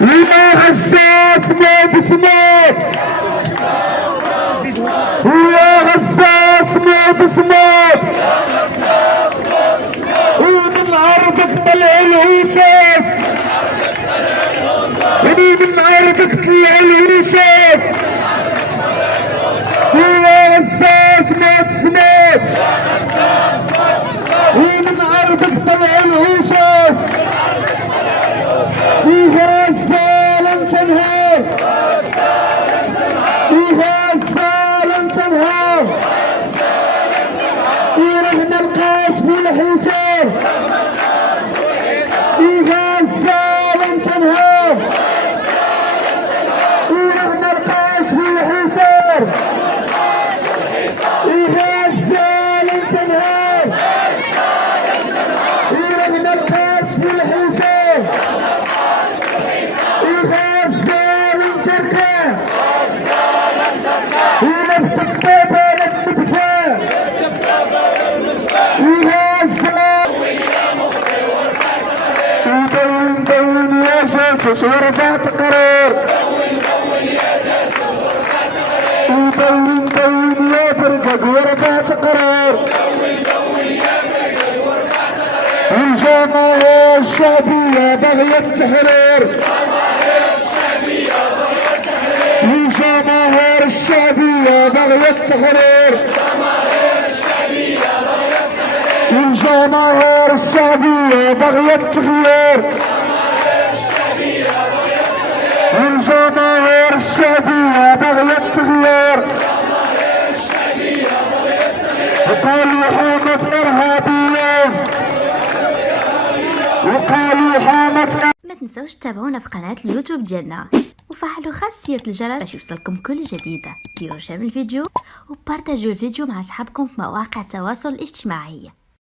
ويا غساس مات سمات، ويا غساس مات سمات، ومن عرضك طلع العوسات، ومن عرضك طلع العوسات، ويا غساس مات سمات، ومن عرضك طلع العوسات، وغزال انت نهار، وغزال انت نهار، ورغم القاس في الحساب، وغزال انت نهار، ورغم القاس في الحساب، وغزال انت نهار، ورغم القاس في الحساب، وغزال انت ركاب، ولا بتبقى لك مدفع، وغزال ودون دون يا جاسوس ورفعت قرار، ودون دون يا برقق ورفعت قرار، والجماهير الشعبية بغية التحرير، والجماهير الشعبية بغية التحرير، والجماهير الشعبية بغية التغيير، والجماهير الشعبية بغية التغيير، وقالوا حماس إرهابيين، وقالوا حماس. ما تنسوش تتابعونا في قناة اليوتيوب ديالنا وفعلوا خاصية الجرس باش يوصلكم كل جديدة. ديروا شير الفيديو وبارتاجوا الفيديو مع اصحابكم في مواقع التواصل الاجتماعي.